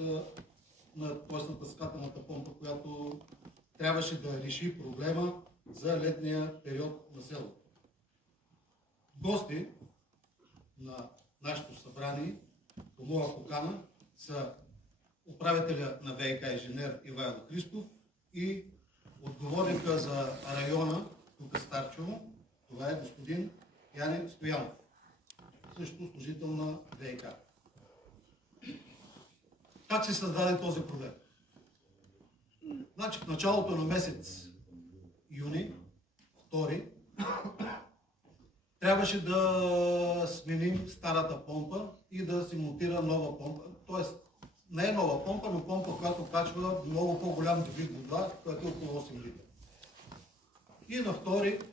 помпата, т.е. на таскателната помпа, която трябваше да реши проблема за летния период на селото. Гости на нашето събрание по моя покана са управителя на ВиК инженер Ивайло Христов и отговорника за района, тук Старчево, това е господин Яне Стоянов, също служител на ВиК. Как се създаде този проблем? Значи в началото на месец юни, 2, трябваше да сменим старата помпа и да се монтира нова помпа. Тоест, не е нова помпа, но помпа, която качва много по-голям дебит вода, което е около 8 литра. И на 2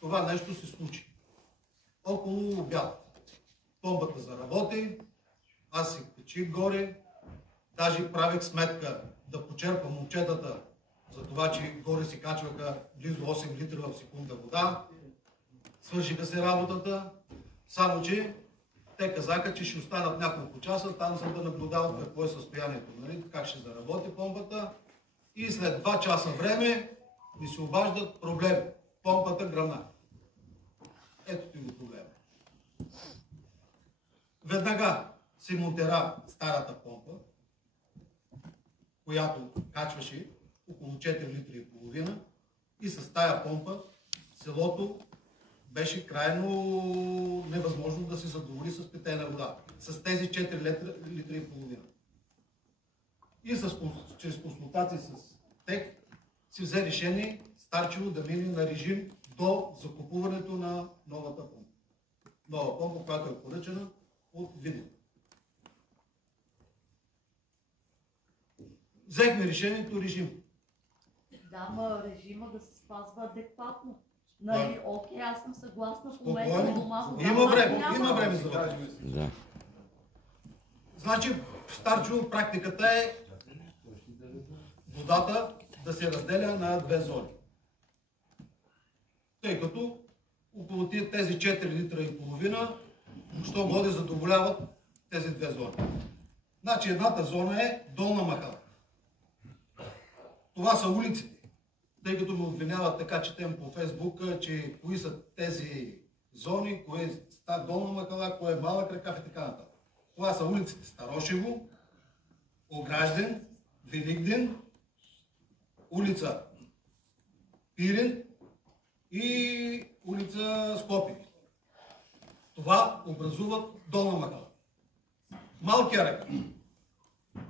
това нещо се случи. Около обяд. Помпата заработи, аз се качих горе, даже правих сметка да почерпам момчетата за това, че горе си качваха близо 8 литра в секунда вода. Свършиха се работата, само че те казаха, че ще останат няколко часа там, за да наблюдават какво е състоянието, нали? Как ще заработи помпата. И след 2 часа време ни се обаждат проблем. Помпата гръмна. Ето ти го проблема. Веднага се монтира старата помпа, която качваше около 4 литра и половина, и с тая помпа селото беше крайно невъзможно да се задоволи с питейна вода. С тези 4 литра и половина. И чрез консултации с тях се взе решение Старчево да мине на режим до закупуването на новата помпа. Нова помпа, която е поръчана от Видин. Взехме решението режим. Да, ма режима да се спазва адекватно. Нали, окей, аз съм съгласна в момента, но малко... Има време за това. Да. Значи, в Старчево практиката е водата да се разделя на 2 зони. Тъй като около тези 4 литра и половина, що годи задоволяват тези 2 зони. Значи едната зона е Долна махала. Това са улиците. Тъй като ме обвиняват, така четем по Фейсбук, че кои са тези зони, кое е Долна махала, кое е Малък ръкав и така нататък. Това са улиците Старошево, Огражден, Великден, улица Пирин и улица Скопин. Това образуват Долна махала. Малкия ръкав.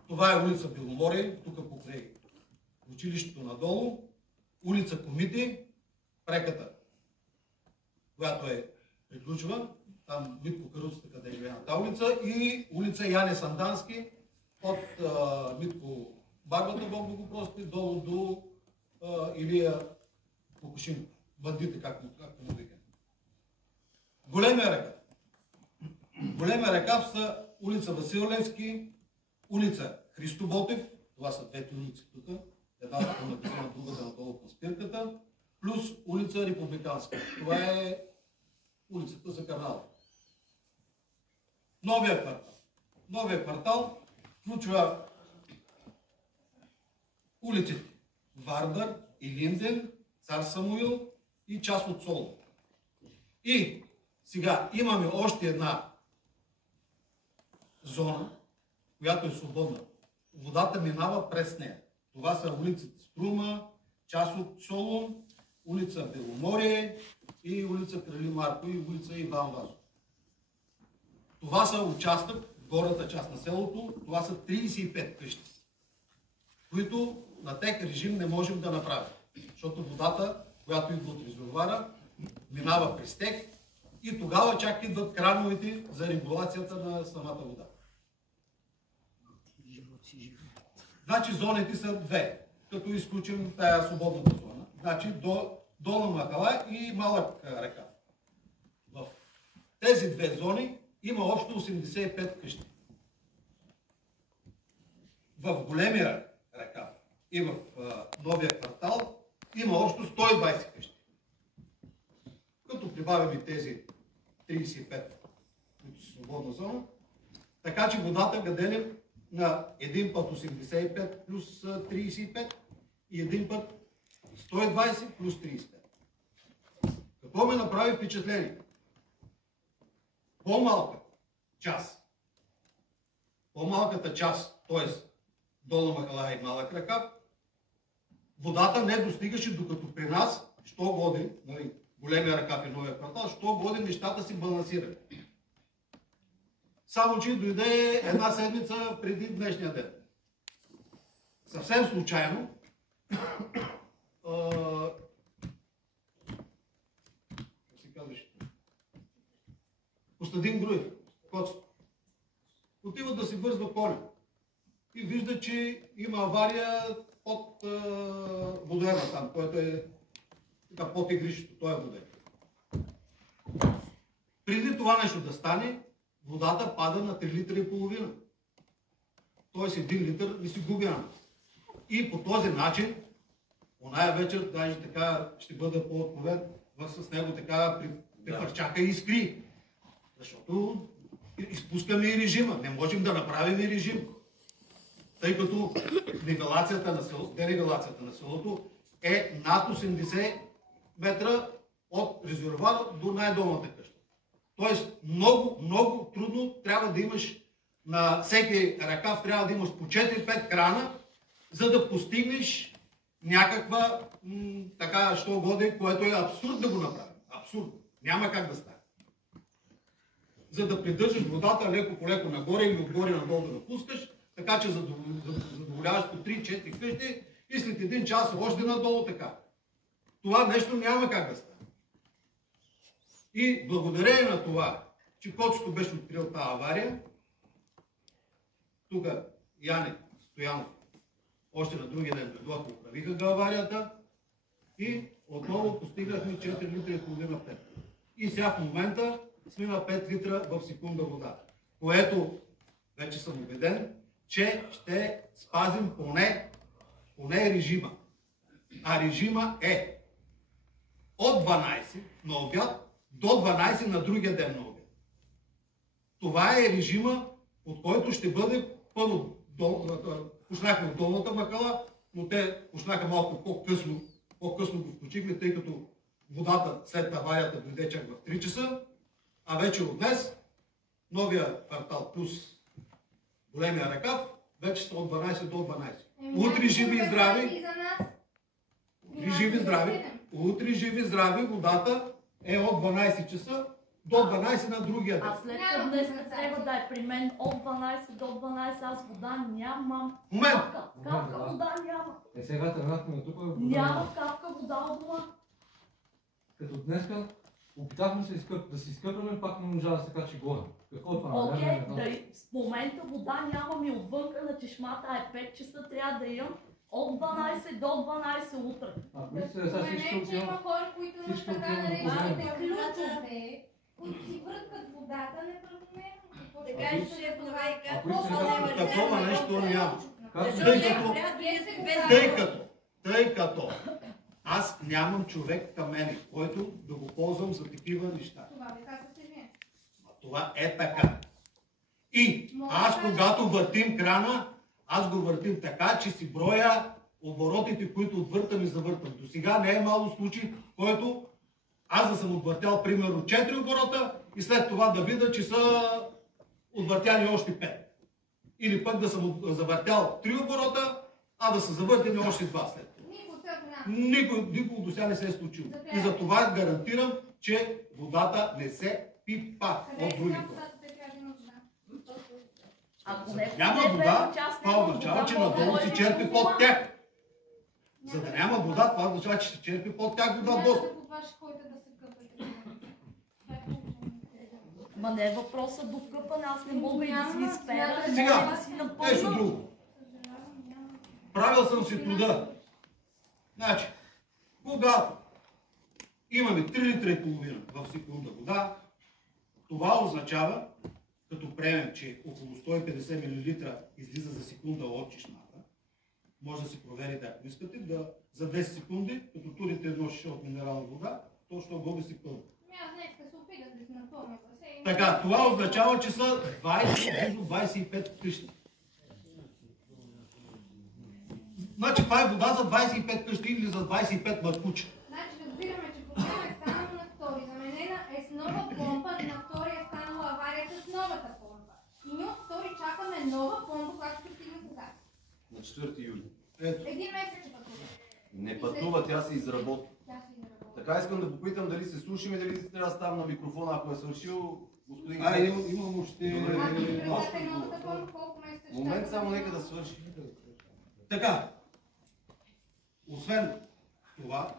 Това е улица Беломорие, тук покрай училището надолу. Улица Комити, преката, която приключва, там Митко Каруцата, къде е на тази улица, и улица Яне Сандански, от Митко Барбата, Бог да го прости, долу до Илия Кокушин, бандите, както му викам. Големия ръкав. Големия ръкав са улица Васил Левски, улица Христо Ботев, това са двете улици тук, едната по написана, другата надолу по спирката, плюс улица Републиканска. Това е улицата за Карнала. Новия квартал. Новия квартал включва улиците Вардар, Илинден, Цар Самуил и част от Соло. И сега имаме още една зона, която е свободна. Водата минава през нея. Това са улиците Струма, част от Солун, улица Беломорие и улица Крали Марко и улица Иван Вазов. Това са участък, горната част на селото, това са 35 къщи, които на тех режим не можем да направим, защото водата, която идва от резервоара, минава през тех и тогава чак идват крановете за регулацията на самата вода. Значи зоните са 2, като изключим тая свободната зона. Значи Долна махала и Малък ръкав. В тези 2 зони има общо 85 къщи. В големия ръкав и в новия квартал има общо 120 къщи. Като прибавим тези 35, които са свободна зона, така че водата гадели на един път 85 плюс 35 и един път 120 плюс 35. Какво ме направи впечатление? По-малката част, т.е. долна махала и малък ръкав, водата не достигаше, докато при нас, що годи, нали, големия ръкав и новия квартал, що годи нещата си балансирали. Само че дойде една седмица преди днешния ден. Съвсем случайно, Костадин Груев, Коцето, отива да си вързва коня и вижда, че има авария под водоема там, който е така под игрището, той е водоем. Преди това нещо да стане, водата пада на 3 литра и половина. Тоест 1 литър не си губи. И по този начин, оная вечер, даже така ще бъда по-откровен, с него така прихвърчака и искри. Защото изпускаме и режима. Не можем да направим и режим. Тъй като денивелацията на селото е над 80 метра от резервоара до най-долната къща. Тоест много, много трудно трябва да имаш на всеки ръкав, трябва да имаш по 4-5 крана, за да постигнеш някаква така, що годе, което е абсурд да го направим. Абсурд. Няма как да стане. За да придържаш водата леко по леко нагоре или отгоре надолу да напускаш, така че задоволяваш по 3-4 къщи и след един час още надолу така. Това нещо няма как да стане. И благодарение на това, че Коцето беше открил тази авария, тук Яне Стоянов още на другия ден дойдоха, оправиха аварията и отново постигнахме 4 литра и половина пет. И сега в момента сме на 5 литра в секунда вода, което вече съм убеден, че ще спазим поне режима. А режима е от 12 на обяд до 12 на другия ден на обяд. Това е режима, от който ще бъде пълно. Пушнахме в долната махала, но те пушнаха малко по-късно. По-късно го включихме, тъй като водата след аварията дойде чак в 3 часа, а вече от днес новия квартал плюс големия ръкав вече са от 12 до 12. Утре живи и здрави. Утре живи и здрави, водата е от 12 часа до 12 на другия ден. А след като днес трябва да е при мен от 12 до 12, аз вода нямам. Капка вода няма. Сега тръгнахме тук. Няма капка вода от дома. Като днеска опитахме се да се изкъпваме, пак не можа да се качи горе. Какво е това? Окей, в момента вода нямам и отвънка на чешмата е 5 часа, трябва да имам от 12 до 12 утре. Спомене, че има хора, които имат така наречените ключове, които си върткат водата неправомерно. Така и ще Такова нещо няма. Тъй като аз нямам човек към мен, който да го ползвам за такива неща. Това ви казахте вие. Това е така. И аз когато въртим крана, аз го въртим така, че си броя оборотите, които отвъртам и завъртам. До сега не е мало случай, който аз да съм отвъртял примерно 4 оборота и след това да видя, че са отвъртяли още 5. Или пък да съм завъртял 3 оборота, а да са завъртени още 2 след това. Никога до сега не се е случило. И за това гарантирам, че водата не се пипа от другите. Няма вода, това означава, че надолу се черпи под тях. За да няма вода, това означава, че се черпи под тях вода доста. Ма не е въпроса до къпане, аз не мога и да си изпера. Сега, нещо друго. Правил съм си труда. Значи, когато имаме 3 литра и половина в секунда вода, това означава, като приемем, че около 150 мл излиза за секунда от чешмата, може да си проверите, ако искате, за 10 секунди, като турите едно шише от минерална вода, то ще го да си пълни. Така, това означава, че са 20, близо 25 къщи. това е вода за 25 къщи или за 25 маркуча. Значи разбираме, че проблемът е станал на втори. Заменена е с нова помпа, на втори е станала аварията с новата помпа. И ние от втори чакаме нова помпа, която ще стигне кога? На 4 юли. Един месец ще пътува. Не пътува, тя се изработва. Тя се изработва. Така искам да попитам дали се слушам и дали трябва да ставам на микрофона, ако е свършил господин. Имам още... А ти представете новата помпа колко месеца ще Момент чака? само нека да свърши. Така, освен това,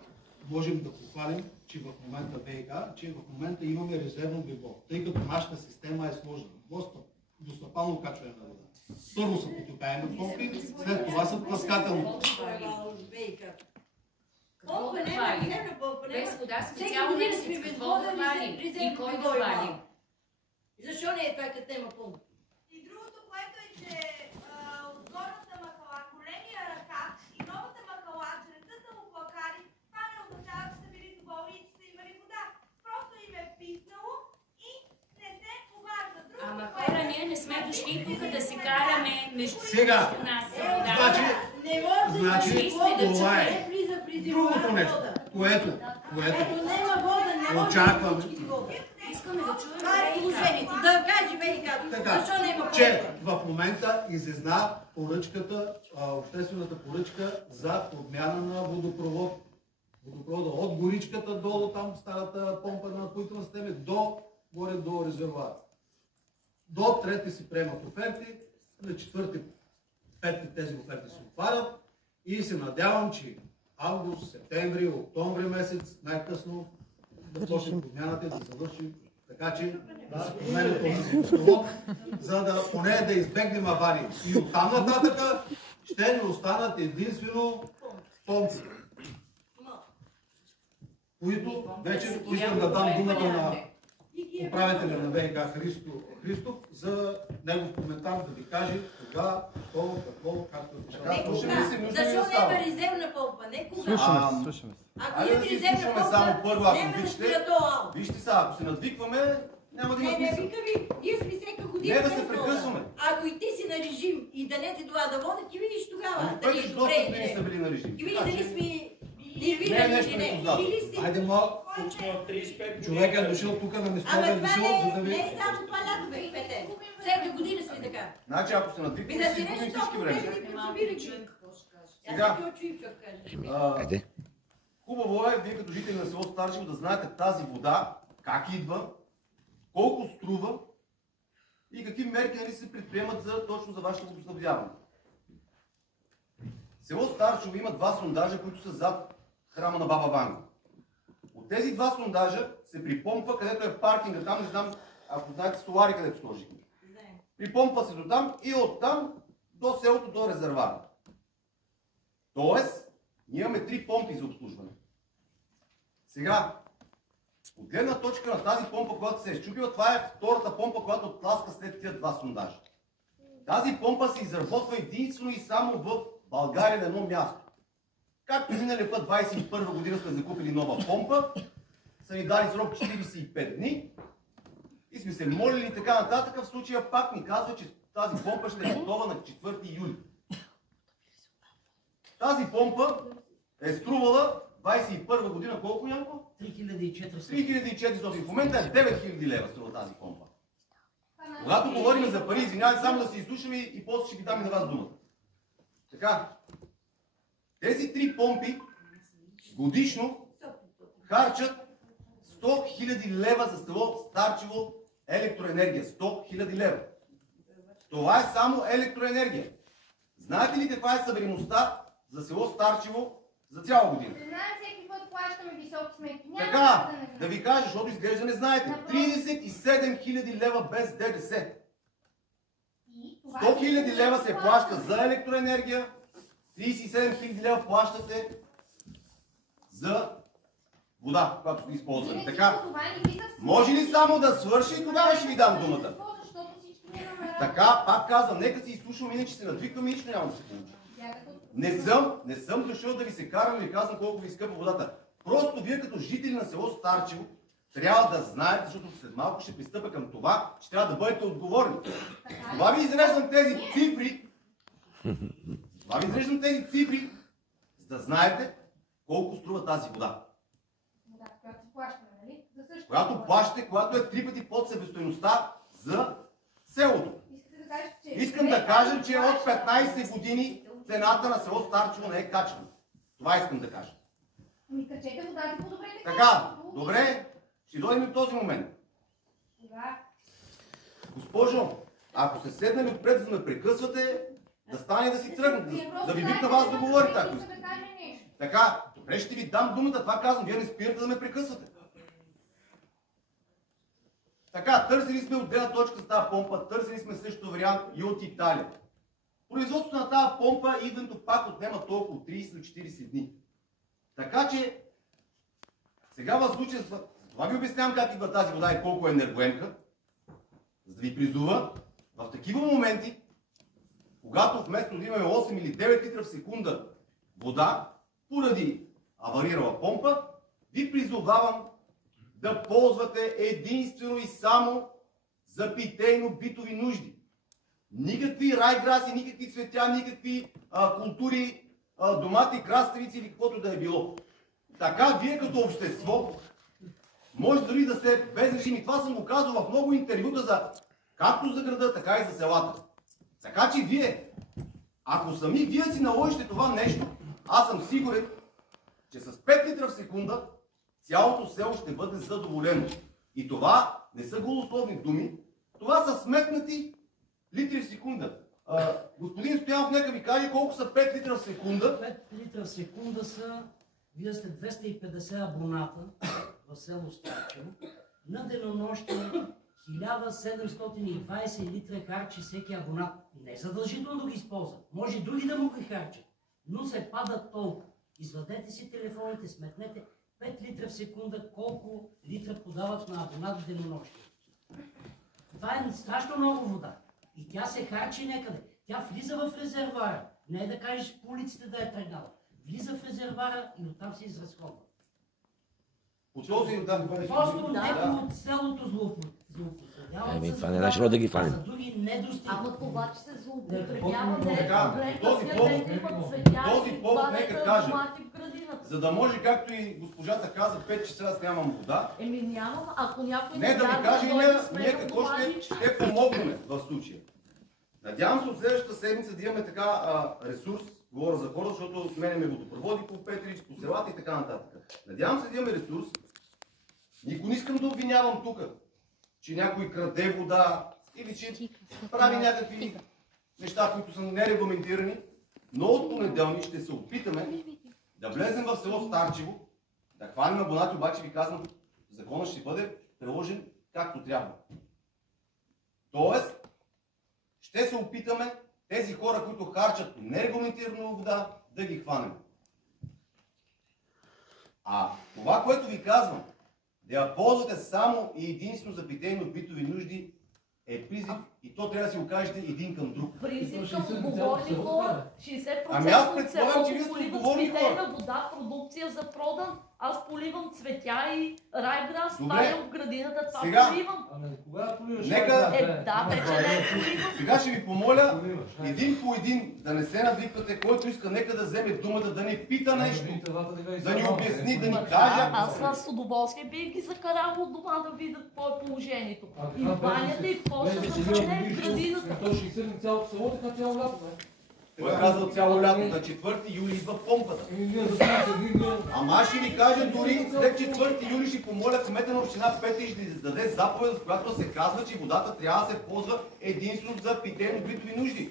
можем да похвалим, че в момента ВиК, че в момента имаме резервно дебло, тъй като нашата система е сложена. Достъпално качване на вода. Първо са потопяеми помпи, след това са тласкателни. Какво да хвалим? Без вода сме цял месец. Какво да хвалим? И кой да хвалим? Защо не е това, като има помпа? И другото, което е, че от горната махала, големия ръкав и новата махала, че не са самоплакали, това не означава, че са били доволни и че са имали вода. Просто им е писнало и не се поважда. Ама хора, ние не сме дошли тук да се караме между Сега, нас. значи, Не може значи, това е влиза при другото нещо, което Ето, няма вода, не може очакваме. Искаме да чуем. Това е положението. Да кажи ВиК-то. Така, Защо няма че помпа? в момента излезна поръчката, обществената поръчка за подмяна на водопровода от горичката долу, там старата помпа на напоителна система, горе до резервуара. До 3 се приемат оферти, на 4, 5 тези оферти се отварят и се надявам, че август, септември, октомври месец, най-късно да почне подмяната и да завърши. Така че да се променя този водопровод, за да поне да избегнем аварии. И оттам нататък ще ни останат единствено помпи, които вече искам да дам думата на управителя на ВиК Христо Христов за негов коментар да ви каже кога, какво, както е Защо не има резервна помпа? Не кога? Слушаме се. Ако Айде има да си резервна слушаме помпа, само първо, ако няма да обичате. спира долу. Вижте сега, ако се надвикваме, няма да има Не, смисъл. вика ви, ние сме всяка година. Не да без се прекъсваме. вода. Ако и ти си на режим и да не те това да води, ти видиш тогава Ами дали е пък добре доста или години са не. били на режим. И видиш Така дали че сме не е нервирани нещо или не. непознато. Били сте. Айде, малко. Човек е дошъл тук на место, Ама е това дошъл, за да не ви... е само това лято, бе, Пете. Всяка година сме така. Значи ако се Ми надвикваме, да си си губим нещо всички толкова време. време да процедирате. Сега. Аз не чуем, какво кажа. Хубаво е, вие като жители на село Старшево да знаете тази вода, как идва, колко струва и какви мерки нали, се предприемат точно за вашето водоснабдяване. Село Старшево има 2 сондажа, които са зад храма на Баба Ванга. От тези 2 сондажа се припомпва, където е паркинга, там не знам, ако знаете солари, където сложихме. Припомпва се до там и оттам до селото, до резервара. Тоест, ние имаме 3 помпи за обслужване. Сега, от гледна точка на тази помпа, която се е счупила, това е втората помпа, която тласка след тия 2 сондажа. Тази помпа се изработва единствено и само в България на едно място. Както миналия път, 21 година сме закупили нова помпа, са ни дали срок 45 дни и сме се молили и така нататък. В случая пак ни казва, че тази помпа ще е готова на 4 юли. Тази помпа е струвала 21 година колко, Янко? 3400. В момента е 9000 лева струва тази помпа. Когато говорим за пари, извинявайте, само да се изслушаме и после ще ви дам и на вас думата. Така, тези 3 помпи годишно харчат 100 000 лева за село Старчево електроенергия. 100 000 лева. Това е само електроенергия. Знаете ли каква е събираемостта за село Старчево за цяла година? Не знаем всеки път плащаме високи сметки. Няма Така, да не знаем. да ви кажа, защото изглежда не знаете. 37 000 лева без ДДС. И това 100 000 лева се плаща за електроенергия, 37 000 лева плаща се за вода, която сте използвали. Така, може ли само да свърши и тогава ще ви дам думата? Така, пак казвам, нека си изслушвам, иначе се надвикваме и нищо няма да се получи. Не съм дошъл да ви се карам и ви казвам колко ви скъпа водата. Просто вие като жители на село Старчево трябва да знаете, защото след малко ще пристъпя към това, че трябва да бъдете отговорни. Това ви изреждам тези цифри. за да знаете колко струва тази вода. Водата, която си плащаме, нали? За същото. Която плащате, която е 3 пъти под себестойността за селото. Искате да кажете, че... Искам да кажа, че от 15 години цената на село Старчево не е качвана. Това искам да кажа. Ами качете водата, подобрете Така, добре, ще дойдем в този момент. Да. Госпожо, ако се седнали отпред, за да ме прекъсвате, да стане да си тръгнете. Да ви викна вас да говорите. Ако... Така, добре, ще ви дам думата, това казвам, вие не спирате да ме прекъсвате. Така, търсили сме от гледна точка с тази помпа, търсили сме също вариант и от Италия. Производството на тази помпа, идването пак отнема толкова 30 до 40 дни. Така че, сега в случая, това ви обяснявам как идва тази вода и колко е енергоемка, за да ви призува, в такива моменти, когато вместо да имаме 8 или 9 литра в секунда вода, поради аварирала помпа, ви призовавам да ползвате единствено и само за питейно-битови нужди. Никакви райграси, никакви цветя, никакви култури, домати, краставици или каквото да е било. Така вие като общество може дори да сте без режим. И това съм го казал в много интервюта както за града, така и за селата. Така че вие, ако сами вие си наложите това нещо, аз съм сигурен, че с 5 литра в секунда цялото село ще бъде задоволено. И това не са голословни думи, това са сметнати литри в секунда. Господин Стоянов, нека ви каже колко са 5 литра в секунда. 5 литра в секунда са, вие сте 250 абоната в село Старчево. На денонощие 1720 литра харчи всеки абонат. Не е задължително да ги използва. Може други да му ги харчат. Но се падат толкова. Извадете си телефоните, сметнете 5 литра в секунда колко литра подават на абонат в денонощие. Това е страшно много вода. И тя се харчи някъде. Тя влиза в резервуара. Не е да кажеш по улиците да е тръгнала. Влиза в резервуара и оттам се изразходва. Просто някой от селото злоупотребява. Това не е начин да ги фаним. За други недостиг. Ама това, че се злоупотребява, не е Така, проблем. този повод нека кажа. За да може, както и госпожата каза, 5 часа аз нямам вода. Еми нямам, ако някой не да ви каже ние какво ще ще помогнем в случая. Надявам се от следващата седмица да имаме така ресурс, говоря за хора, защото сменяме водопроводи по Петрич, по селата и така нататък. Надявам се да имаме ресурс. Никой не искам да обвинявам тук, че някой краде вода или че прави някакви неща, които са нерегламентирани, но от понеделник ще се опитаме да влезем в село Старчево, да хванем абонати, обаче ви казвам, законът ще бъде приложен както трябва. Тоест, ще се опитаме тези хора, които харчат нерегламентирано вода, да ги хванем. А това, което ви казвам, да я ползвате само и единствено за питейно-битови нужди, е призив и то трябва да си го кажете един към друг. Призив към отговорни хора. 60% ами аз от предполагам, че вие селото сте поливат отговорни с питейна хора. вода, продукция за продан. Аз поливам цветя и райграс, Добре. това е в градината, това Сега. поливам. Ами кога поливаш? Нека- Да, вече не е поливам. Сега ще ви помоля Поливаш, един по един да не се навиквате, който иска нека да вземе думата, да не пита нещо, да ни обясни, да ни каже. Аз с удоволствие бих ги закарал от дома да видят какво е положението. А, И в банята, и в кошата, да не е в градината. То ще изсъдни цялото село, така цяло лято, бе. Той е казал цяло лято, на 4 юли идва помпата. Ние за това се виждаме. Ама аз ще ви кажа, дори след 4 юли ще помоля кмета на община Петрич да издаде заповед, в която се казва, че водата трябва да се ползва единствено за питейно-битови нужди.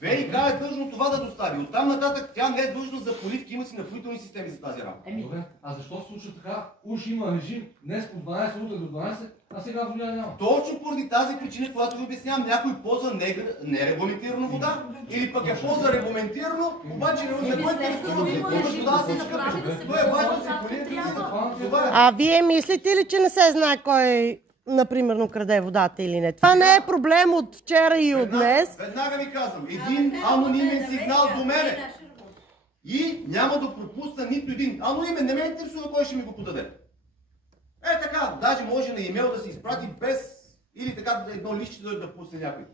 ВиК е длъжно това да достави. Оттам нататък тя не е длъжна за поливки, има си напоителни системи за тази работа. Добре, а защо се случва така? Уж има режим, днес по 12, утре до 12, а сега вода няма. Точно поради тази причина, когато ви обяснявам, някой ползва нерегламентирано вода, или пък я ползва регламентирано, обаче не го интересува да ползваш вода с скъпи. Това е важно да се полиете. А вие мислите ли, че не се знае кой, например, краде водата или не? Това не е проблем от вчера и от днес. Веднага ви казвам, един анонимен сигнал до мене. И няма да пропусна нито един. Анонимен, не ме интересува кой ще ми го подаде. Е така, даже може на имейл да се изпрати без или така едно лище да пусне някой.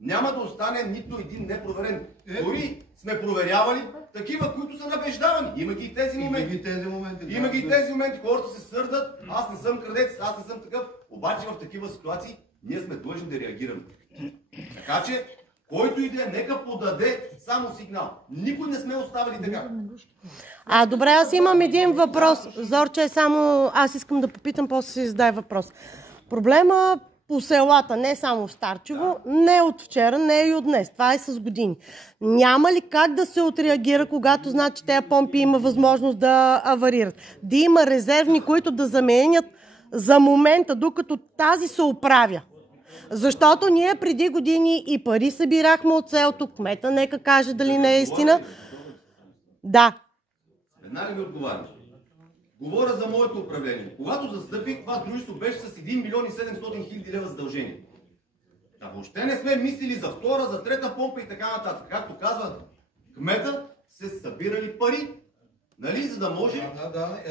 Няма да остане нито един непроверен. Дори сме проверявали такива, които са набеждавани. Има ги и тези моменти. Има ги и тези моменти, хората се сърдат, аз не съм крадец, аз не съм такъв. Обаче в такива ситуации ние сме длъжни да реагираме. Така че, който и да е, нека подаде само сигнал. Никой не сме оставили така. Добре, аз имам един въпрос. Зорче, само аз искам да попитам, после си задай въпрос. Проблема по селата, не само в Старчево, не е от вчера, не е и от днес. Това е с години. Няма ли как да се отреагира, когато значи тези помпи има възможност да аварират? Да има резервни, които да заменят за момента, докато тази се оправя. Защото ние преди години и пари събирахме от селото, кмета нека каже дали не е истина. Да. Веднага ви отговарям. Говоря за моето управление. Когато застъпих, това дружество беше с 1 милион и 700 хиляди лева задължение. Въобще не сме мислили за втора, за трета помпа и така нататък. Както казва кмета, се събирали пари. Нали, за да може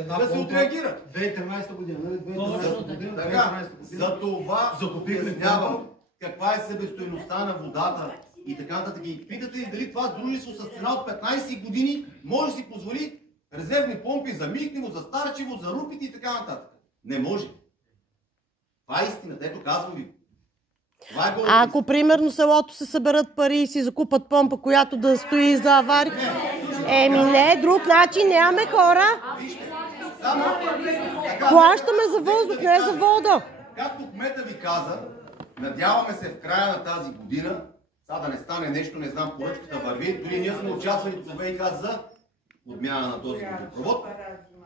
да се отреагира. 2013 година, нали? 2013 година. Така, за това обяснявам каква е себестойността на водата и така нататък. И питате ли дали това дружество с цена от 15 години може да си позволи резервни помпи за Михнево, за Старчево, за Рупите и така нататък. Не може. Това е истината. Ето казвам ви. Ако примерно селото се съберат пари и си закупат помпа, която да стои за авария, не, друг начин нямаме хора. Плащаме за въздух, не за вода. Както кмета ви каза, надяваме се в края на тази година, сега да не стане нещо, не знам, поръчката върви, дори ние сме участвали по ВиК за отмяна на този водопровод.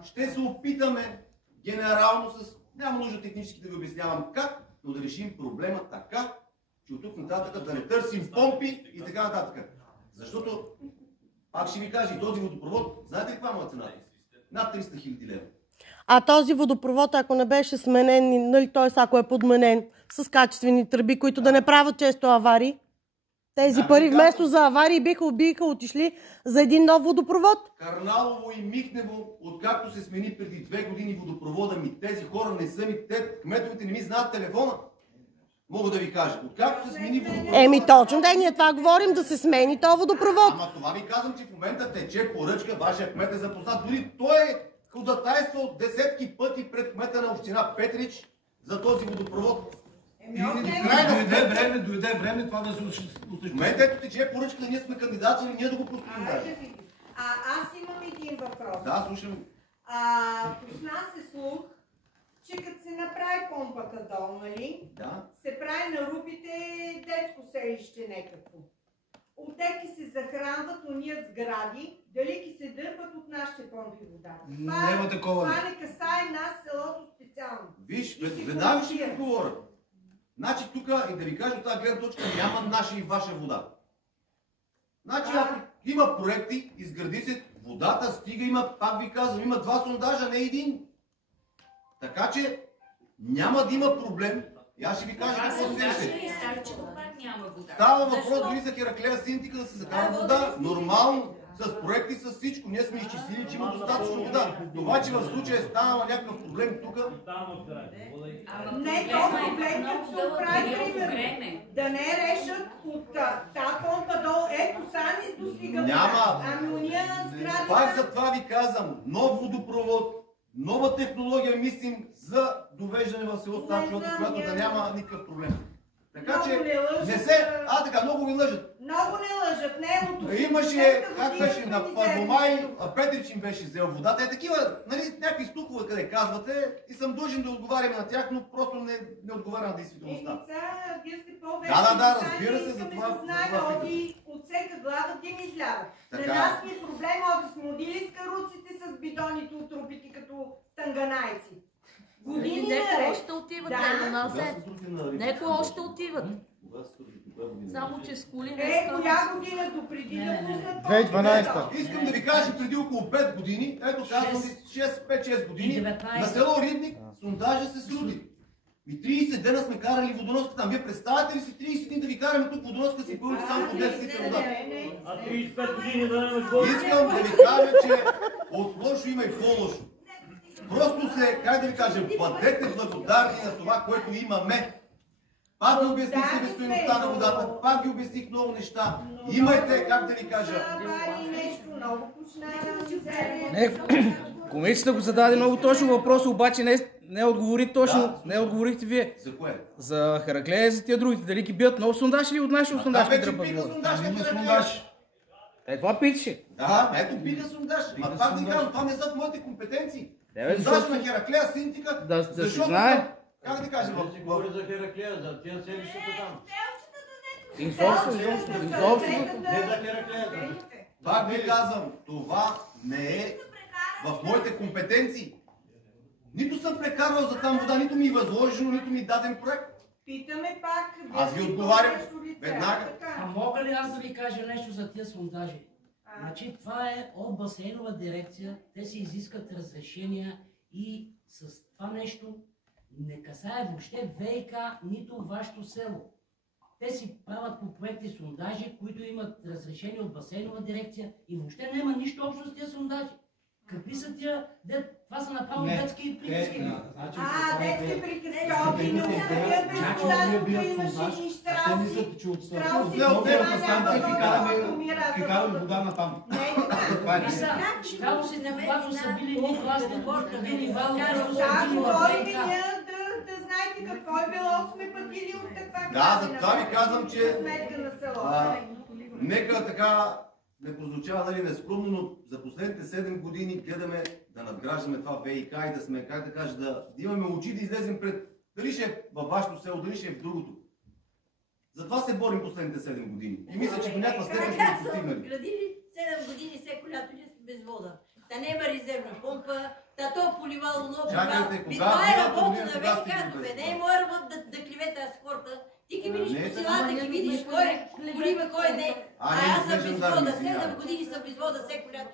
Ще се опитаме генерално с... Няма нужда технически да ви обяснявам как, но да решим проблема така, че от тук нататък да не търсим помпи и така нататък. Защото, пак ще ви кажа, и този водопровод, знаете ли каква му е цената? Над 300 хиляди лева. А този водопровод, ако не беше сменен, нали, т.е. ако е подменен с качествени тръби, които да не правят често аварии, тези пари вместо за аварии биха отишли за един нов водопровод. Карналово и Михнево, откакто се смени преди 2 години водопровода ми, тези хора не са ми, кметовете не ми знаят телефона. Мога да ви кажа. Откакто се смени водопровода... Точно да, ние това говорим, да се смени този водопровод. Ама това ви казвам, че в момента тече поръчка, вашия кмет е запознат. Дори той е ходатайствал десетки пъти пред кмета на община Петрич за този водопровод. Дойде време това да се осъществи. В момента ето тече поръчка, ние сме кандидатствали, ние да го построим даже. Аз имам един въпрос. Да, слушам. Пусна се слух, че като се направи помпата долу, нали? Да. Се прави на Рупите детско селище някакво. Отеки се захранват уния сгради, дали ки се дърпат от нашите помпи вода. Няма такова. Това не касае нас, селото специално. Виж, веднага ще ви отговоря. Значи тук, и да ви кажа от тази гледна точка, няма наша и ваша вода. Значи, ако има проекти, изгради се, водата стига, има, пак ви казвам, има 2 сондажа, не един. Така че няма да има проблем. И аз ще ви кажа какво се реши. Става въпрос дори за Хераклея Синтика да се закара вода. Нормално, с проекти, с всичко. Ние сме изчислили, че има достатъчно вода. Това, че в случая е станал някакъв проблем тук... Не, този проблем, като се оправи, примерно, да не решат от тази помпа долу, ето сами достига вода. Няма. Ами уния сгради... Пак за това ви казвам, нов водопровод, нова технология мислим за довеждане в село Старчево, която да няма никакъв проблем. Така че не се... така, много ви лъжат. Много не лъжат, не е от 80-та Имаше, как беше, на Първомай, Петрич им беше взел водата. Такива, нали, някакви стукове, къде казвате, и съм длъжен да отговарям на тях, но просто не отговарям на действителността. Вие сте по-вече. Да, разбира се, за това. От всека глава дим излява. На нас ни е проблема, да сме одили с каруците с бидоните от Рупите като танганайци. Години Неко още отиват, да. на нас Неко още отиват. Само че с коли не са. Коя година допреди да пуснат? 2012. Искам да ви кажа, преди около 5 години, ето казвам ви 5-6 години, на село Рибник сондажа се сруди. И 30 дена сме карали водоноска там. Вие представяте ли си 30 дни да ви караме тук водоноска си пълни само по 10 литра вода? А 35 години да не Искам да ви кажа, че от лошо има и по-лошо. Просто се, как да ви кажа, бъдете благодарни на това, което имаме. Пак ви обясних себестойността на водата, пак ви обясних много неща. Имайте, как да ви кажа. Не, комисията го зададе много точно въпрос, обаче не отговори точно, не отговорихте вие. За кое? За Хераклея и за тия другите. Дали ги бият нов сондаж или от нашия сондаж? Да, вече биха сондаж. Това питаше. Да, ето биха сондаж. Ма пак да кажам, това не са в моите компетенции. Сондаж на Хераклея, Синтика, да се знае. Как да кажем? Да си говори за Хераклея, за тия селищата там. Изобщо. Не за Хераклея. Пак ви казвам, това не е в моите компетенции. Нито съм прекарвал за там вода, нито ми е възложено, нито ми е даден проект. Питаме пак. Аз ви отговарям веднага. А мога ли аз да ви кажа нещо за тия сондажи? Значи това е от басейнова дирекция, те се изискат разрешения и с това нещо не касае въобще ВиК, нито вашето село. Те си правят по проекти сондажи, които имат разрешение от басейнова дирекция и въобще няма нищо общо с тия сондажи. Какви са тия? Това са направо детски приказки. Детски приказки. Обино, бият без вода, имаш и щрауси. Щрауси, караме вода на там. Щраусите, когато са били ни властни, били вални, да знаете какво е било, сме пътили от таква Да, за това ви казвам, че нека така не прозвучава дали нескромно, но за последните 7 години гледаме да надграждаме това ВиК и да сме, как да кажа, да имаме очи да излезем пред, дали ще е във вашето село, дали ще е в другото. Затова се борим последните 7 години. И мисля, че до някаква степен сме постигнали. Градили 7 години всеко лято ние сме без вода. Та няма резервна помпа, та то поливало много. Това е работа на ВиК, не е моя работа да клевета аз хората. Ти ки видиш по селата, ки видиш кой полива, кой не. Аз съм без вода, 7 години съм без вода всеко лято.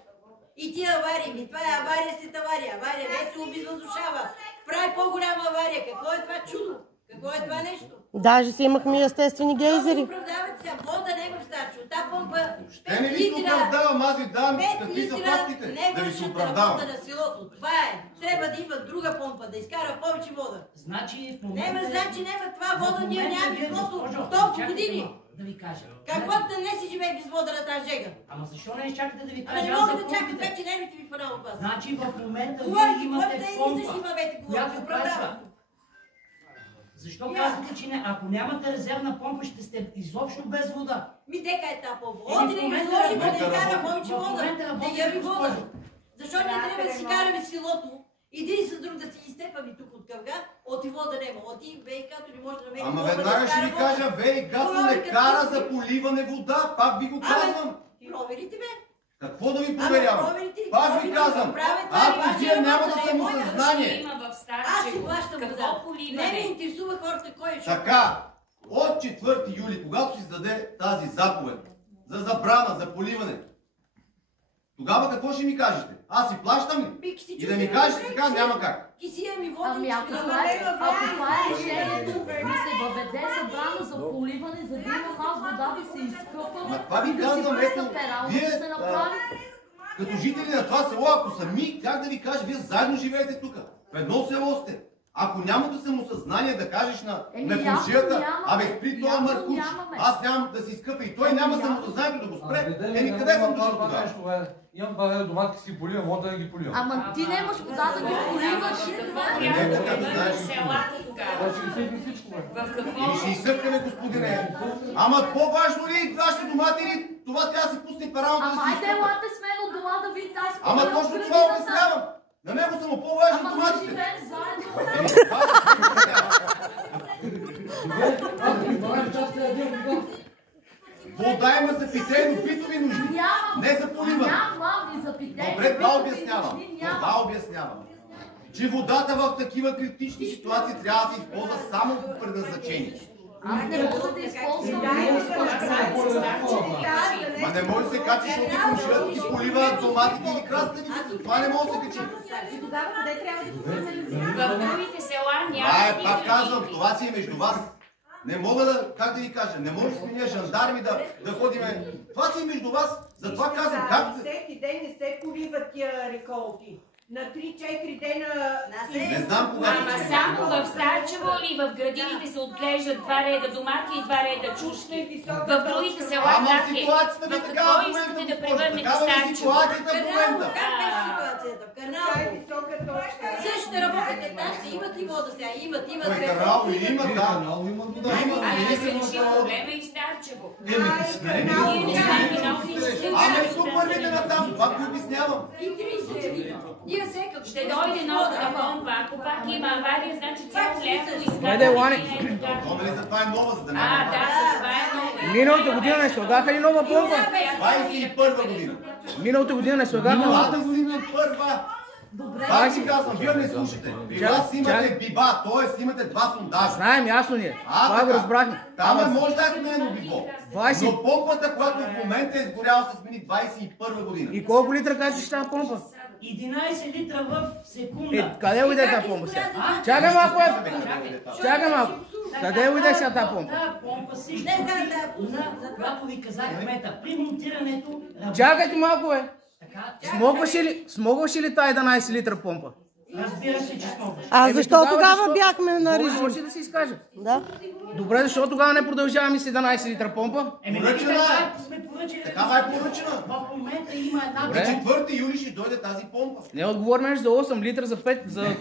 И тия аварии, това е авария след авария. Авария не се обезвъздушава. Прави по-голяма авария. Какво е това чудо? Какво е това нещо? Даже си имахме естествени гейзери. Оправдавате се, вода не в Старчо. Та помпа 5 не ви се оправдавам, аз ви давам какви са фактите. Да ви се оправдавам. На селото. Това е. Трябва да има друга помпа, да изкара повече вода. Значи в момента... Няма това вода, ние нямаме без селото толкова години. Да ви кажа. Какво да не си живее без вода на тази жега? Ама защо не изчакате да ви кажа? Не мога да чакам, вече нервите ви фанал от вас. Значи в момента вие имате помпа, която оправдава. Защо казвате, че не? Ако нямате резервна помпа, ще сте изобщо без вода. Дека е тази помпа. Оти да ги сложим, да изкара повече вода. Да яви вода. Защо ние трябва да си караме селото? Един с друг да си изтепаме тук от къвга, оти вода нема. Оти ВиК-то не може да намери. Ама веднага ще ви кажа, ВиК-то не кара за поливане вода. Пак ви го казвам. Проверите ме. Какво да ви проверявам? Пак ви казвам. Ако вие нямате самосъзнание. Аз си плащам вода. Не ме интересува хората кой е. Така, от 4 юли, когато се издаде тази заповед за забрана, за поливане, тогава какво ще ми кажете? Аз си плащам ли? И да ми кажете така, няма как. Ами ако това е решението, да се въведе забрана за поливане, за да има малко вода да се изкъпва, това ви казвам, ето, вие като жители на това село, ако сами, как да ви кажа, вие заедно живеете тук. В едно село сте. Ако нямате самосъзнание да кажеш на комшията, абе спри това Маркуч, аз нямам да се изкъпя и той няма самосъзнанието да го спре. Къде съм дошъл тогава? Имам 2 лева доматки си поливам, мога да не ги поливам. Ама ти нямаш вода да ги поливаш. Не, така да знаеш. И ще изсъпкаме, господине. Ама по-важно ли вашите домати или това трябва да си пусне паралото да си изкъпа? Ама айде елате с мен от дома да видите аз. Ама точно това обяснявам. На него са му по-важни доматите. Ама ние живеем заедно. Вода има за питейно-битови нужди, не за поливане. Нямам и за питейно. Добре, това обяснявам. Това обяснявам. Че водата в такива критични ситуации трябва да се използва само по предназначение. Аз не мога да използвам. Ма не може да се качи, защото ти комшията ти полива доматите или краставиците. Това не може да се качи. И тогава къде трябва да в другите села няма. Пак казвам, това си е между вас. Не мога да, как да ви кажа, не може да сме ние жандарми да ходиме. Това си е между вас. Затова казвам, как... Всеки ден не се поливат тия реколти? На 3-4 дена... Не знам кога. Ама само в Старчево или в градините се отглеждат 2 реда домати и 2 реда чушки. В другите села как е? В какво искате да превърнете Старчево? Как беше ситуацията? В Кърнал. Също работите тащи, имат ли вода сега? Имат. Кърнал имат, да. Ами да се реши проблема и в Старчево. Ама и тук вървите натам, това ви обяснявам. Ще дойде новата помпа, ако пак има авария, значи цяло лято Хайде, Лани. Добре, за това е нова, за да не за това е нова. Миналата година не слагаха ли нова помпа? 21 година. Миналата година не слагаха нова. Миналата година е първа. Аз си казвам, вие не слушате. При вас имате биба, т.е. имате 2 сондажа. Знаем, ясно ни е. Това го разбрахме. Там може да е сменено библо. Но помпата, която в момента е изгоряла, се смени 21 година. И колко литра качваш тази помпа? 11 литра в секунда. Къде уйде тази помпа сега? Чакай малко, чакай малко. Къде уйде сега тази помпа? Тази помпа също, когато ви казах кмета, при монтирането... Чакайте малко, бе. Смогваше ли тази 11 литра помпа? Разбира се, че смогваш. А защо тогава бяхме на режим? Може да се изкаже. Да. Добре, защо тогава не продължаваме с 11 литра помпа? Поръчена! Сме поръчали. Такава е поръчена. В момента има една... На 4 юли ще дойде тази помпа. Не отговорим за 8 литра за 5, за...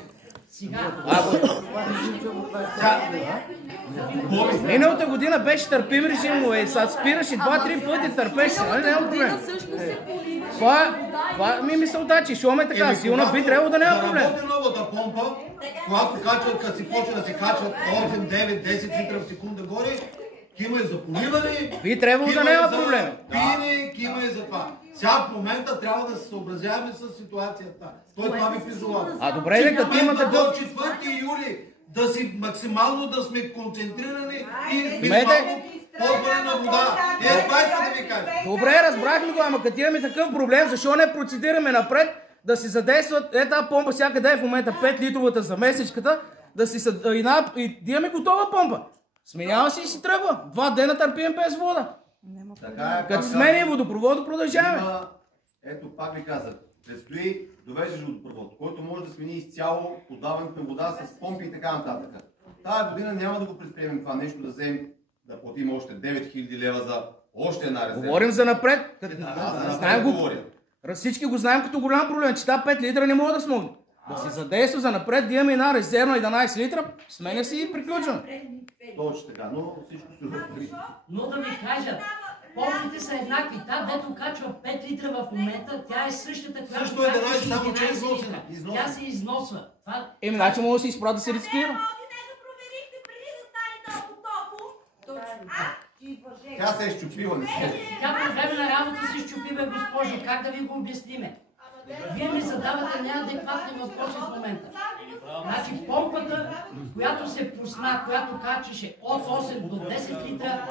Сега. Миналата година беше търпим режим, но сега спираше 2-3 пъти, търпеше, нали? Не е проблем. Това ми мисълта, че шоме така силна, би трябвало да няма проблем. Работи новата помпа, когато качват, като си почва да се качват 8, 9, 10 литра в секунда горе, кима е за поливане, би трябвало да няма проблем. Пиене, кима е за това. Сега в момента трябва да се съобразяваме с ситуацията. Той това ви призова. Добре, ли като имате до 4 юли да си максимално да сме концентрирани и минимално ползване на вода. Това иска да ви кажа. Добре, разбрахме го, ама като имаме такъв проблем, защо не процедираме напред да си задействат тази помпа, всяка да е в момента 5 литровата за месечката, и да имаме готова помпа. Сменява се и си тръгва. 2 дена търпим без вода. Като смени водопровода, продължаваме. Ето, пак ви казах, предстои довеждаш водопровод, който може да смени изцяло подаването на вода с помпи и така нататък. Тая година няма да го предприемем това нещо, да вземем да платим още 9000 лева за още една резерва. Говорим за напред. Знаем го. Всички го знаем като голям проблем, че тази 5 литра не мога да смогне. Да се задейства за напред, да имаме една резервна 11 литра, сменя си и приключвам. Точно така, но всичко се вътре. Но да ви кажа, помпите са еднакви. Та, дето качва 5 литра в момента, тя е същата, която също е 11, само че е износена. Тя се износва. Значи мога да се изправя да се рециклира. Тя се е щупила, не се. Тя по време на работа се щупи, бе, госпожо. Как да ви го обясниме? Вие ми задавате неадекватни въпроси в момента. Значи помпата, която се пусна, която качеше от 8 до 10 литра,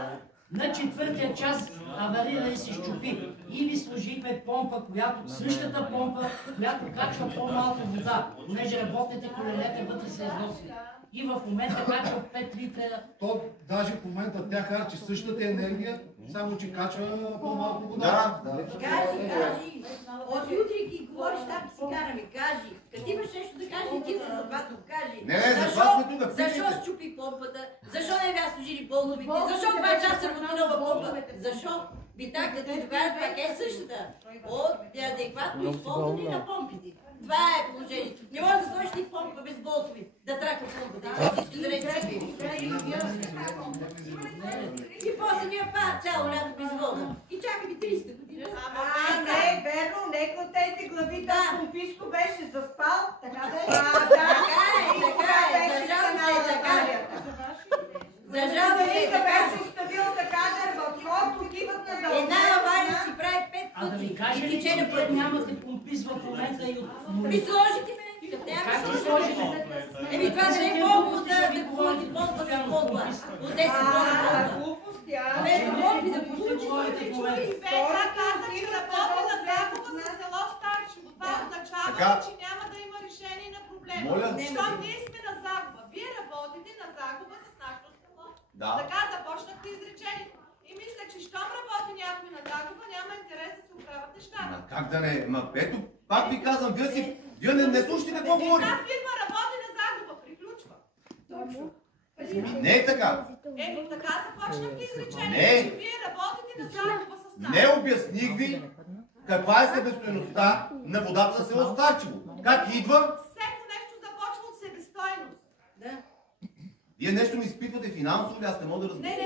на 4-тия час аварира и се щупи. И ви сложихме помпа, същата помпа, която качва по-малко вода, понеже работните коленете вътре се износят. И в момента качва 5 литра. То даже в момента тя харчи същата енергия, само че качва по-малко вода. Кажи. От утре ги говориш, там си караме. Кажи. Като имаш нещо да кажеш, ти се задвато кажи. Защо щупи помпата? Защо не бяха служили болновите? Защо 2 часа работи нова помпа? Защо? Бита, като ти докарат пак е същата. От неадекватно използване на помпите. Това е положението. Не може да сложиш ни помпа без болтови, да трака помпата. И да не чупи. И после ние пада цяло лято без вода. И чакаме 300 години. Не е верно, нека от тези глави да Помписко беше заспал. Така да е. За жалост да беше оставил кадър в ход, отиват на дълго. Една авария си прави 5 пъти. А да ви кажа ли, че нямате помпис в момента и от... Ми сложите ме. Как ви сложите? Еми това да не е помпа, да говорите помпа с помпа. От 10 помпа. Глупости, Вместо помпи да получите чули. Петра каза, че работи на загуба за село Старчево. Това означава, че няма да има решение на проблема. Щом ние сме на загуба, вие работите на загуба с нашето село. Така започнахте изречението. И мисля, че щом работи някой на загуба, няма интерес да се оправяте нещата. Как да не? Ето, пак ви казвам, вие не слушате какво говорите. Една фирма работи на загуба, приключва. Точно. Не е така. Ето така започнахте изречение, Не. че вие работите на загуба с нас. Не обясних ви каква е себестойността на водата за село Старчево. Как идва? Всеко нещо започва от себестойност. Да. Вие нещо ми изпитвате финансово ли? Аз не мога да разбера. Не,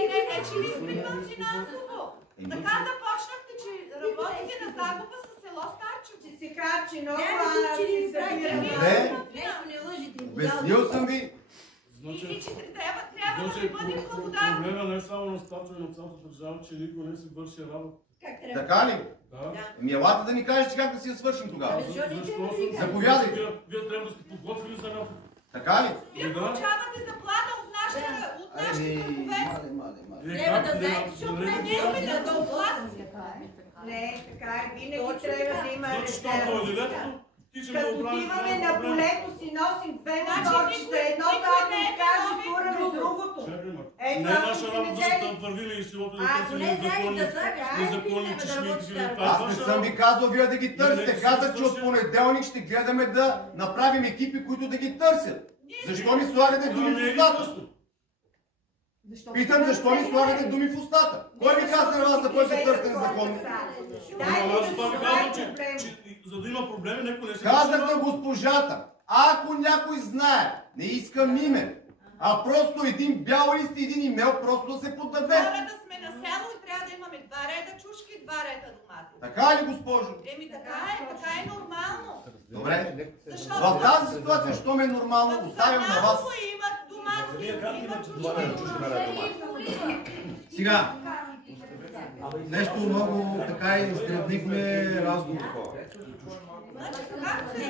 че ви изпитвам финансово. Така започнахте, че работите на загуба с село Старчево. Че си харчи много, Няма а че си ни събира. Нещо не лъжите. Обяснил съм ви. И че трябва да ви бъдем благодарни. Проблема не е само на Старчево и на цялата държава, че никой не си върши работа. Така ли? Да. Елате да ни кажете как да си я свършим тогава. Защо? Заповядайте. Вие трябва да сте подготвили за работа. Така ли? Вие получавате заплата от нашите врагове. Трябва да знаете, защото Ние сме да заплата. Не, така е. Винаги трябва да има Значи, що дойде летото, ти ще Като го оправиш отиваме това на проблем. полето си носим две Значи моторчета, едното ако ни каже тураме другото. Чакай, ма. Ето, Не е ако наша сте работа видели- да вървим и селото да Ако търсим не знаете да слагаш, незаконни чешмите. Аз не съм ви казал вие да ги търсите. Казах, че от понеделник ще гледаме да направим екипи, които да ги търсят. Защо ми слагате думи в устата? Питам, защо ми слагате думи в устата? Кой ви каза на вас, за кой се търсите незаконно? Аз това ви казвам, че за да има проблеми, някой не се... Казах на госпожата, ако някой знае, не искам име, а просто един бял лист и един имейл, просто да се поддаде. Хора да сме на село и трябва да имаме 2 реда чушки и 2 реда домати. Така ли, госпожо? Така е нормално. Добре. Защото В тази ситуация, що ме е нормално, оставям на вас. имат домати. Сега, нещо много така издръбнихме разговор.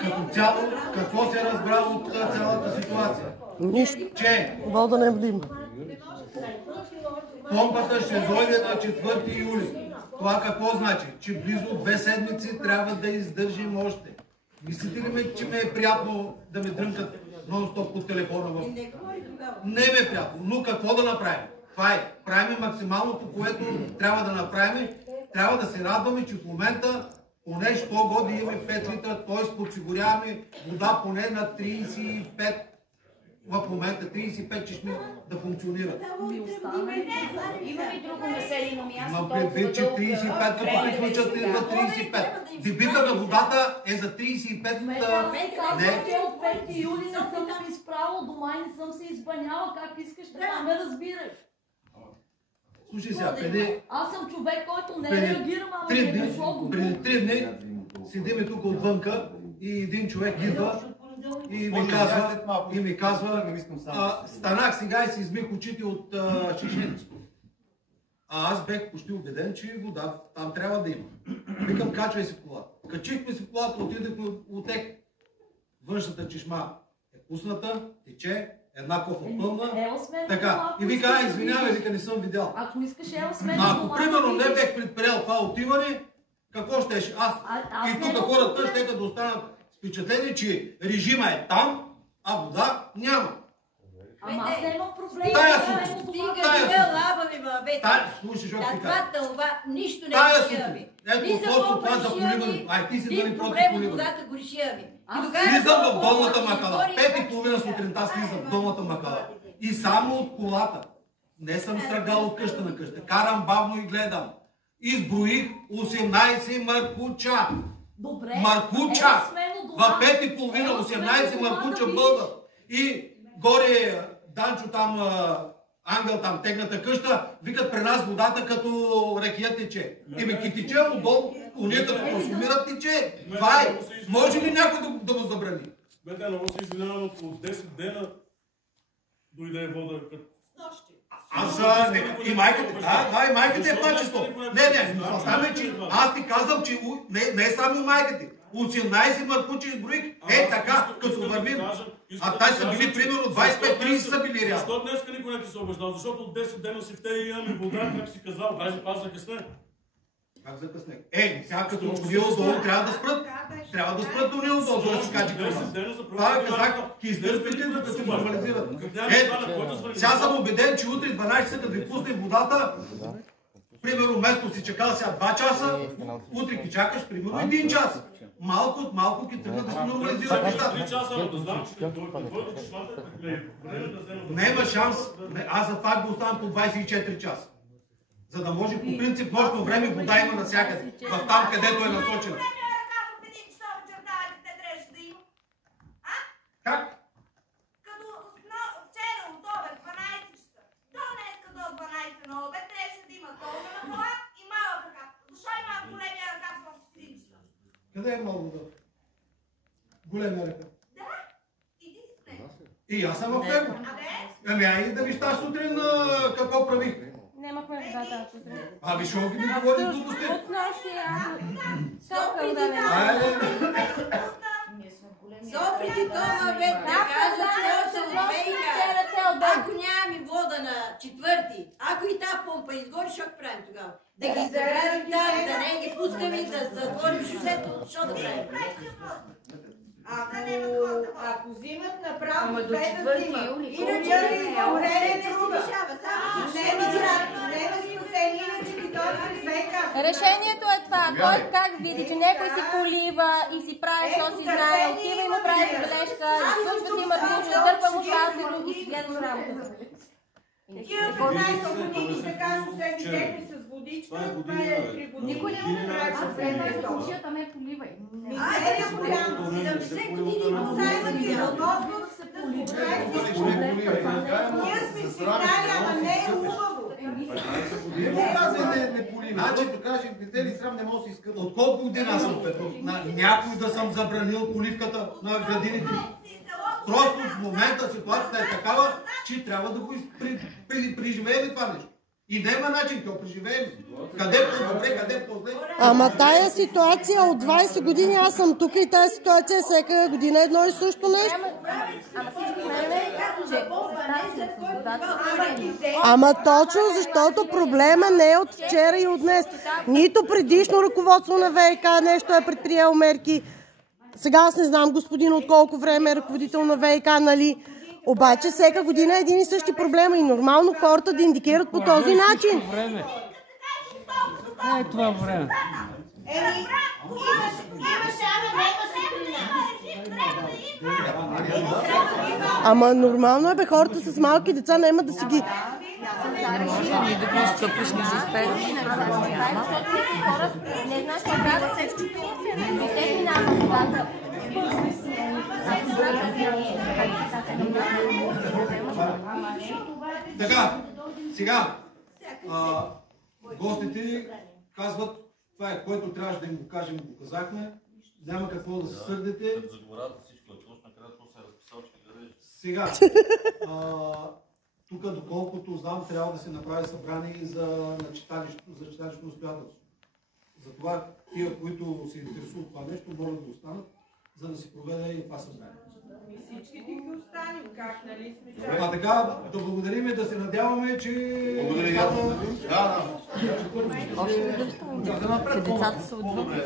Като цяло, какво се разбра от цялата ситуация? Нищо. Че Вода не влим. помпата ще дойде на 4 юли. Това какво значи? Че близо 2 седмици трябва да издържим още. Мислите ли ме, че ме е приятно да ме дрънкат нон-стоп по телефона? Не ме е приятно, но какво да направим? Това е. Правим максималното, което трябва да направим. Трябва да се радваме, че в момента поне 100 години имаме 5 литра, т.е. подсигуряваме вода поне на 35, в момента 35 чешми да функционират. Има ли друго населено място? Имам предвид, че 35 като приключат идва 35. Дебита на водата е за 35. Мен казвам, че от 5 юли не съм се изправила дома и не съм се избаняла. Как искаш да ме разбираш? Слушай сега, преди... Аз съм човек, който не Преди реагирам, ама 3 не е дни, дошло до преди 3 дни седиме тук отвънка и един човек идва и ми казва, станах сега и си измих очите от шишенцето. А аз бех почти убеден, че вода там трябва да има. Викам, качвай се в колата. Качихме се в колата, отидахме отек. Външната чешма е пусната, тече, една кофа пълна. Така. И вика, извинявай, вика, не съм видял. Ако искаш, ела с мен. Ако примерно не бех предприел това отиване, какво щеше? Аз и тук хората ще да останат с впечатление, че режима е там, а вода няма. Ама аз нямам проблем. Слушай, нищо не тая решаваме. ето, просто това за поливане. Ай, ти си дали против поливане. Водата го решаваме. Слизам в долната махала. 5:30 сутринта слизам в долната махала. И само от колата. Не съм тръгал от къща на къща. Карам бавно и гледам. Изброих 18 маркуча. Добре. Маркуча. В 5:30 18 маркуча бълдат. И горе Данчо там, Ангел там, техната къща, викат при нас водата като рекия тече. Ки тече отдолу, уния като консумират тече. Това е. Може ли някой да го забрани? Бете, много се извинявам, около 10 дена дойде вода като... И майката, и майката е това число. Не, стане, че аз ти казвам, че не е само майката. 18 маркучи изброих, така, като вървим. А те са били примерно 25-30 са били реално. Защо днеска никой не ти се обеждал? Защото от 10 дена си в тези имаме вода, как си казал, даже аз закъсне. Как закъсне? Сега като унил долу трябва да спрат. Трябва да спрат унил долу, за да се качи към нас. Това казах, ки издърпите, докато се нормализират. Сега съм убеден, че утре 12 часа, като ви пуснем водата, Примерно, вместо си чакал сега 2 часа, утре ги чакаш примерно 1 час. Малко от малко ги тръгна да се нормализират нещата. 3 часа, но да знам, че като дойде чешмата, време да взема... Няма шанс, аз за това го оставам по 24 часа. За да може по принцип нощно време вода има навсякъде. В там, където е насочена. Как? Като вчера от обед 12 часа до днеска до 12 на обед трябваше да има дълга махала и малък ръкав. Защо има големия ръкав в 3 часа? Къде е много дълг? Големия ръкав. Да, и ти си в него. И аз съм в него. Ами айде да виж тази сутрин какво правих. Нямахме вода тази сутрин. Ами шо ги ми говори глупости? От снощи чакам да не... Соприти това бе, да кажа, че още във ВИК. Ако нямаме вода на 4-ти, ако и тази помпа изгори, що правим тогава? Да ги заградим там, да не ги пускаме, да затворим шосето, що да правим? Ако взимат направо, Ама до те да 4 взимат. юли, Иначе време не си решава. не да спасени, иначе ги дойдат века. Решението е това. Кой как види, че някой си полива и си прави, що си знае, отива и му прави забележка, изслушва си мъртвичо, дърпа му шазеро и си гледа на работата. Тия 15 години така съседи техни с водичка, това е 3 години. Никой не му прави съседи. Там е поливай. Мизерия голяма, 70 години посайват и работност да се оправи. Ние сме сигнали, ама не е хубаво. Значи, кажем, детели срам не може да се искат. От колко година съм Петро? Някой да съм забранил поливката на градините? Просто в момента ситуацията е такава, че трябва да го преживеем това нещо. И няма начин, то преживеем. Къде по-добре, къде по-зле. Ама тая ситуация от 20 години аз съм тук и тая ситуация е всяка година едно и също нещо. Ама точно защото проблема не е от вчера и от днес. Нито предишно ръководство на ВИК нещо е предприело мерки. Сега аз не знам господин от колко време е ръководител на ВИК, нали? Обаче всяка година е един и същи проблем и нормално хората да индикират по този начин. Не е това време. Ама нормално е бе, хората с малки деца няма да си ги... Не може да ми да ги изкъпиш, не заспееш. Не знаеш как да се чупи. Те минават водата. Така, сега, гостите казват, това е което трябваше да им го кажем, го казахме. Няма какво да се сърдите. Сега, тук доколкото знам, трябва да се направи събрание за читалището настоятелство. Затова тия, които се интересуват това нещо, могат да останат, за да се проведе и това събрание. Всичките ги останем, как, нали сме чакали? А така, да благодарим и да се надяваме, че... Благодаря. Децата са отвън.